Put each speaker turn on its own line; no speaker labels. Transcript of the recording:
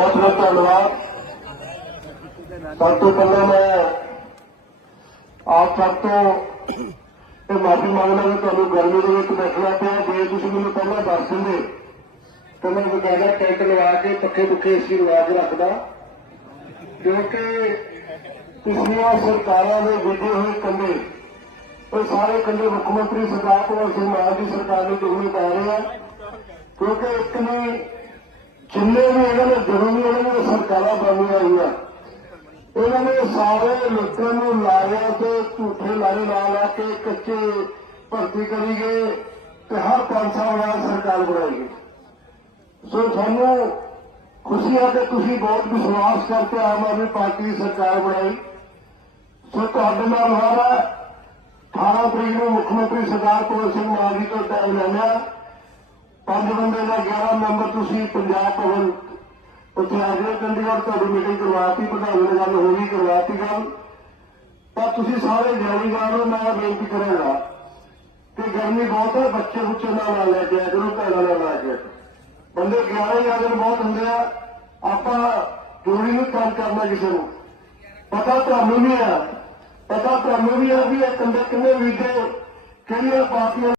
ਬਹੁਤ ਬਹੁਤ ਧੰਨਵਾਦ। ਸਭ ਤੋਂ ਪਹਿਲਾਂ ਮੈਂ ਆਪ ਸਭ ਤੋਂ ਇਹ ਮਾਫੀ ਮੰਗਦਾ ਕਿ ਤੁਹਾਨੂੰ ਗਰਮੀ ਦੇ ਵਿੱਚ ਬੈਠਣਾ ਪਿਆ। ਜੇ ਤੁਸੀਂ ਮੈਨੂੰ ਪਹਿਲਾਂ ਦੱਸ ਦਿੰਦੇ ਤਾਂ ਮੈਂ ਬਕਾਇਦਾ ਟੈਂਟ ਲਵਾ ਕੇ ਪੱਖੇ ਪੁੱਖੇ ਏਸੀ ਲਵਾ ਕੇ ਰੱਖਦਾ। ਕਿਉਂਕਿ ਪਿਛਲੀਆਂ ਸਰਕਾਰਾਂ ਦੇ ਵਿਗੇ ਹੋਏ ਕੰਡੇ ਉਹ ਸਾਰੇ ਕੰਡੇ ਮੁੱਖ ਮੰਤਰੀ ਸਰਕਾਰ ਭਗਵੰਤ ਸਿੰਘ ਮਾਨ ਦੀ ਸਰਕਾਰ ਨੂੰ ਚੁਗਲੀ ਪਾ ਰਹੇ ਆ ਕਿਉਂਕਿ ਇੱਕ ਨੇ ਜਿੰਨੇ ਵੀ ਇਹਨਾਂ ਨੇ ਜ਼ਰੂਰ ਇਹਨਾਂ ਨੇ ਸਰਕਾਰਾਂ ਬਣੀਆਂ ਹੋਈਆਂ ਨੇ ਸਾਰੇ ਲੋਕਾਂ ਨੂੰ ਲਾਇਆ ਤੇ ਝੂਠੇ ਲਾਰੇ ਲਾ ਲਾ ਕੇ ਕੱਚੇ ਭਰਤੀ ਕਰੀ ਗਏ ਤੇ ਹਰ ਪੰਜ ਸਾਲ ਬਾਅਦ ਸਰਕਾਰ ਬਣਾਈ ਗਈ। ਸੋ ਸਾਨੂੰ ਖੁਸ਼ੀ ਹੈ ਕਿ ਤੁਸੀਂ ਬਹੁਤ ਵਿਸ਼ਵਾਸ ਕਰਕੇ ਆਮ ਆਦਮੀ ਪਾਰਟੀ ਦੀ ਸਰਕਾਰ ਬਣਾਈ। ਸੋ ਤੁਹਾਡੇ ਨਾਲ ਵਾਰਾ 18 ਤਰੀਕ ਨੂੰ ਮੁੱਖ ਮੰਤਰੀ ਸਰਦਾਰ ਭਗਵੰਤ ਸਿੰਘ ਮਾਨ ਜੀ ਤੋਂ ਟਾਈਮ ਲੈਣਾ ਪੰਜ ਬੰਦੇ ਦਾ 11 ਮੈਂਬਰ ਤੁਸੀਂ ਪੰਜਾਬ ਭਵਨ ਉੱਥੇ ਆ ਚੰਡੀਗੜ੍ਹ ਤੁਹਾਡੀ ਮੀਟਿੰਗ ਕਰਵਾਤੀ, ਪ੍ਰਧਾਨ ਨੇ ਗੱਲ ਹੋ ਗਈ ਕਰਵਾਤੀ ਗੱਲ। ਪਰ ਤੁਸੀਂ ਸਾਰੇ ਜਾਣੀਦਾਰ ਹੋ ਮੈਂ ਬੇਨਤੀ ਕਰਾਂਗਾ ਕਿ ਗਰਮੀ ਬਹੁਤ ਹੈ, ਬੱਚੇ ਬੁੱਚੇ ਨਾਲ ਨਾ ਲੈ ਕੇ ਆਇਆ ਕਰੋ ਭੈਣਾਂ ਨਾਲ ਲੈ ਕੇ ਬੰਦੇ 11 11 ਬਹੁਤ ਹੁੰਦੇ ਆ, ਆਪਾਂ ਜੋੜੀ ਨੂੰ ਕੰਮ ਕਰਨਾ ਕਿਸੇ ਨੂੰ। ਪਤਾ ਤੁਹਾਨੂੰ ਵੀ ਆ, ਪਤਾ ਤੁਹਾਨੂੰ ਵੀ ਆ ਵੀ ਇਹ ਕੰਡੇ ਕਿੰਨੇ ਵੀਡੇ ਕਿਹੜੀਆਂ ਪਾਰਟੀਆਂ